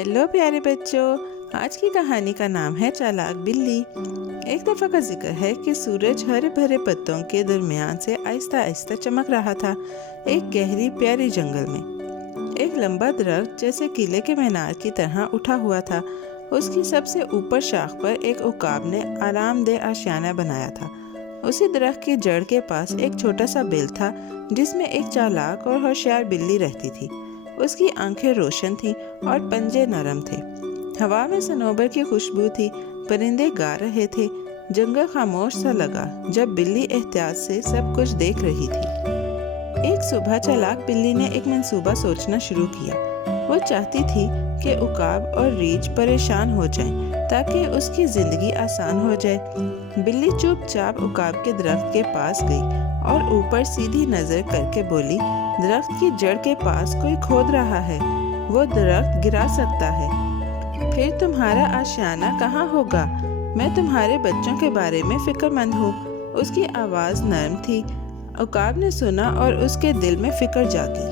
Hello प्यारे बच्चों, आज की कहानी का नाम है चालाक बिल्ली। एक दफ़ा का जिक्र है कि सूरज हरे भरे पत्तों के दरमियान से आहिस्ता आहिस्ता चमक रहा था। एक गहरी प्यारी जंगल में एक लंबा दरख्त जैसे किले के मीनार की तरह उठा हुआ था। उसकी सबसे ऊपर शाख पर एक उकाब ने आरामदेह आशियाना बनाया था। उसी दरख्त की जड़ के पास एक छोटा सा बिल था जिसमें एक चालाक और होशियार बिल्ली रहती थी। उसकी आंखें रोशन थीं और पंजे नरम थे। हवा में सनोबर की खुशबू थी, परिंदे गा रहे थे। जंगल खामोश सा लगा जब बिल्ली एहतियात से सब कुछ देख रही थी। एक सुबह चालाक बिल्ली ने एक मंसूबा सोचना शुरू किया। वो चाहती थी कि उकाब और रीछ परेशान हो जाएं ताकि उसकी जिंदगी आसान हो जाए। बिल्ली चुपचाप उकाब के दरख्त के पास गई और ऊपर सीधी नजर करके बोली, दरख्त की जड़ के पास कोई खोद रहा है, वो दरख्त गिरा सकता है। फिर तुम्हारा आशियाना कहाँ होगा? मैं तुम्हारे बच्चों के बारे में फिक्रमंद हूँ। उसकी आवाज़ नरम थी। उकाब ने सुना और उसके दिल में फिक्र जागी।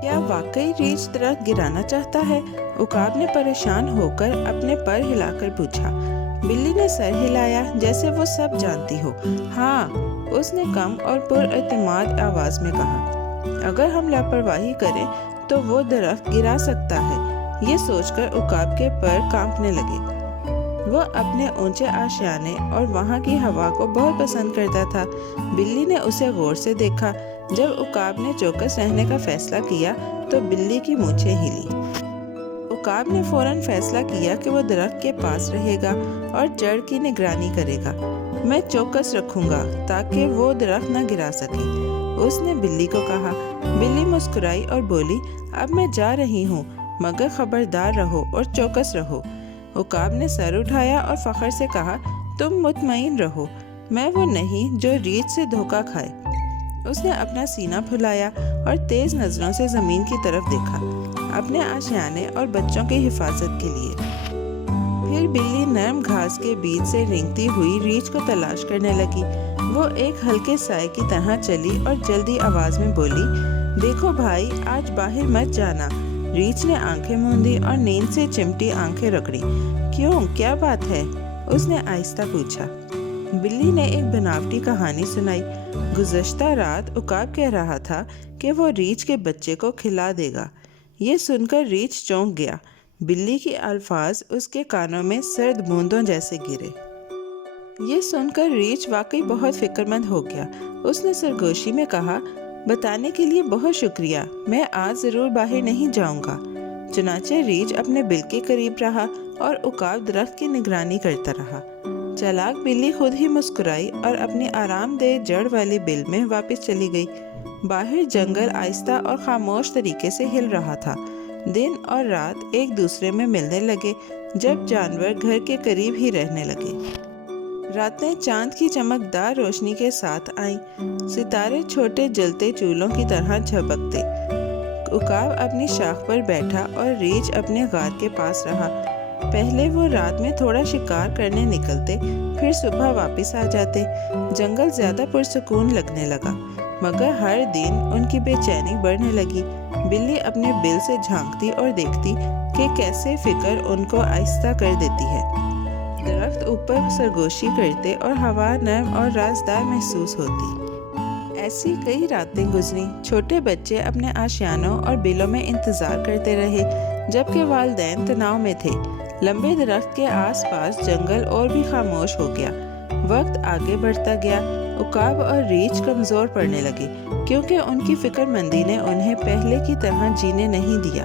क्या वाकई रीछ दरख्त गिराना चाहता है? उकाब ने परेशान होकर अपने पर हिलाकर पूछा। बिल्ली ने सर हिलाया जैसे वो सब जानती हो। हाँ, उसने कम और पुरएतमाद आवाज में कहा, अगर हम लापरवाही करें तो वो दरख्त गिरा सकता है। ये सोचकर उकाब के पर कांपने लगे। वो अपने ऊंचे आशियाने और वहाँ की हवा को बहुत पसंद करता था। बिल्ली ने उसे गौर से देखा। जब उकाब ने चौकस रहने का फैसला किया तो बिल्ली की मूंछें हिली। उकाब ने फौरन फैसला किया कि वो दरख्त के पास रहेगा और जड़ की निगरानी करेगा। मैं चौकस रखूंगा ताकि वो दरख्त न गिरा सके, उसने बिल्ली को कहा। बिल्ली मुस्कुराई और बोली, अब मैं जा रही हूँ, मगर खबरदार रहो और चौकस रहो। उकाब ने सर उठाया और फख्र से कहा, तुम मुतमईन रहो, मैं वो नहीं जो रीछ से धोखा खाए। उसने अपना सीना फुलाया और तेज नजरों से जमीन की तरफ देखा, अपने आशियाने और बच्चों की हिफाजत के लिए। फिर बिल्ली नरम घास के बीच से रेंगती हुई रीछ को तलाश करने लगी। वो एक हल्के साए की तरह चली और जल्दी आवाज में बोली, देखो भाई, आज बाहर मत जाना। रीछ ने आंखें मूंदी और नींद से चिमटी आंखें रगड़ी। क्यों, क्या बात है? उसने आहिस्ता पूछा। बिल्ली ने एक बनावटी कहानी सुनाई। गुज़श्ता रात उकाब कह रहा था कि वो रीछ के बच्चे को खिला देगा। ये सुनकर रीछ चौंक गया। बिल्ली के अल्फाज उसके कानों में सर्द बूंदों जैसे गिरे। ये सुनकर रीछ वाकई बहुत फिक्रमंद हो गया। उसने सरगोशी में कहा, बताने के लिए बहुत शुक्रिया, मैं आज ज़रूर बाहर नहीं जाऊंगा। चुनाचे रीछ अपने बिल के करीब रहा और उकाब दरख्त की निगरानी करता रहा। चालाक बिल्ली खुद ही मुस्कुराई और अपनी आरामदेह जड़ वाली बिल में वापस चली गई। बाहर जंगल आहिस्ता और खामोश तरीके से हिल रहा था। दिन और रात एक दूसरे में मिलने लगे जब जानवर घर के करीब ही रहने लगे। रातें चांद की चमकदार रोशनी के साथ आईं। सितारे छोटे जलते चूल्हों की तरह झपकते। उकाब अपनी शाख पर बैठा और रीछ अपने गार के पास रहा। पहले वो रात में थोड़ा शिकार करने निकलते, फिर सुबह वापस आ जाते। जंगल ज्यादा पुरसुकून लगने लगा, मगर हर दिन उनकी बेचैनी बढ़ने लगी। बिल्ली अपने बिल से झांकती और देखती कि कैसे फिक्र उनको आहिस्ता कर देती है। दरख्त ऊपर सरगोशी करते और हवा नरम और राजदार महसूस होती। ऐसी कई रातें गुजरी। छोटे बच्चे अपने आशियानों और बिलों में इंतजार करते रहे, जबकि वालिदैन तनाव में थे। लंबे दरख्त के आसपास जंगल और भी खामोश हो गया। वक्त आगे बढ़ता गया। उकाब और रीछ कमजोर पड़ने लगे क्योंकि उनकी फिक्रमंदी ने उन्हें पहले की तरह जीने नहीं दिया।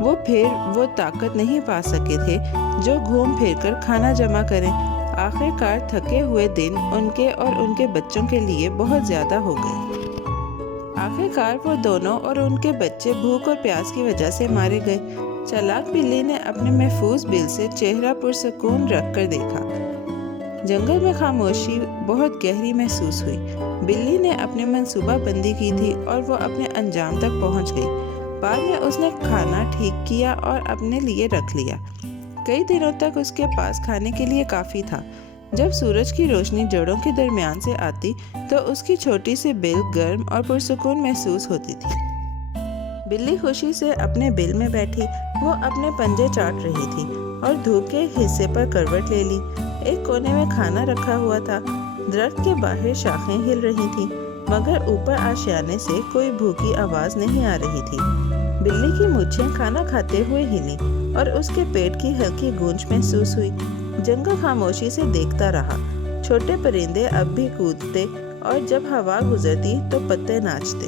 वो ताकत नहीं पा सके थे जो घूम फिर कर खाना जमा करें। आखिरकार थके हुए दिन उनके और उनके बच्चों के लिए बहुत ज्यादा हो गए। आखिरकार वो दोनों और उनके बच्चे भूख और प्यास की वजह से मारे गए। चालाक बिल्ली ने अपने महफूज बिल से चेहरा पुरसुकून रख कर देखा। जंगल में खामोशी बहुत गहरी महसूस हुई। बिल्ली ने अपनी मंसूबा बंदी की थी और वो अपने अंजाम तक पहुंच गई। बाद में उसने खाना ठीक किया और अपने लिए रख लिया। कई दिनों तक उसके पास खाने के लिए काफ़ी था। जब सूरज की रोशनी जड़ों के दरमियान से आती तो उसकी छोटी सी बिल गर्म और पुरसुकून महसूस होती थी। बिल्ली खुशी से अपने बिल में बैठी وہ اپنے پنجے چاٹ رہی تھی اور دھوپ کے حصے پر کروٹ لے لی۔ ایک کونے میں کھانا رکھا ہوا تھا۔ درخت کے باہر شاخیں ہل رہی تھیں، مگر اوپر آشیانے سے کوئی بھوکی آواز نہیں آ رہی تھی۔ بلی کی مونچھیں کھانا کھاتے ہوئے ہلیں اور اس کے پیٹ کی ہلکی گونج محسوس ہوئی۔ جنگل خاموشی سے دیکھتا رہا۔ چھوٹے پرندے اب بھی کودتے اور جب ہوا گزرتی تو پتے ناچتے۔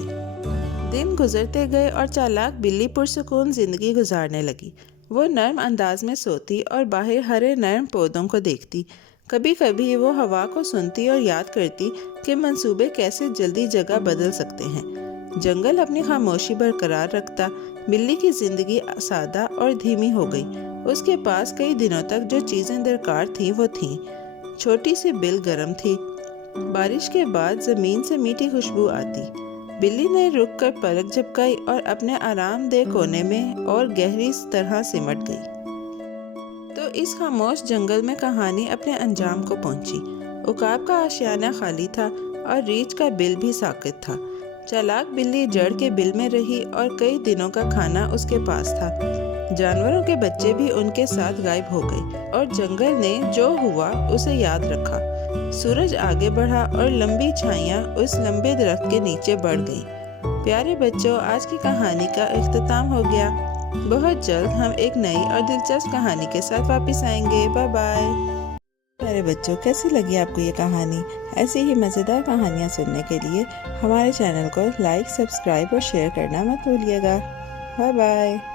دن گزرتے گئے اور چالاک بلی پرسکون زندگی گزارنے لگی۔ وہ نرم انداز میں سوتی اور باہر ہرے نرم پودوں کو دیکھتی۔ کبھی کبھی وہ ہوا کو سنتی اور یاد کرتی کہ منصوبے کیسے جلدی جگہ بدل سکتے ہیں۔ جنگل اپنی خاموشی برقرار رکھتا۔ بلی کی زندگی سادہ اور دھیمی ہو گئی۔ اس کے پاس کئی دنوں تک جو چیزیں درکار تھیں وہ تھیں۔ چھوٹی سی بل گرم تھی۔ بارش کے بعد زمین سے میٹھی خوشبو آتی۔ بلی نے رک کر پلک جھپکائی اور اپنے آرام دہ کونے میں اور گہری طرح سمٹ گئی۔ تو اس خاموش جنگل میں کہانی اپنے انجام کو پہنچی۔ عقاب کا آشیانہ خالی تھا اور ریچھ کا بل بھی ساکت تھا۔ چالاک بلی جڑ کے بل میں رہی اور کئی دنوں کا کھانا اس کے پاس تھا۔ جانوروں کے بچے بھی ان کے ساتھ غائب ہو گئے اور جنگل نے جو ہوا اسے یاد رکھا۔ سورج آگے بڑھا اور لمبی چھائیاں اس لمبے درخت کے نیچے بڑھ گئیں۔ پیارے بچوں، آج کی کہانی کا اختتام ہو گیا۔ بہت جلد ہم ایک نئی اور دلچسپ کہانی کے ساتھ واپس آئیں گے۔ Bye bye. پیارے بچوں، کیسی لگی آپ کو یہ کہانی؟ ایسی ہی مزیدار کہانیاں سننے کے لیے ہمارے چینل کو لائک، سبسکرائب اور شیئر کرنا مت بھولیے گا۔ Bye bye.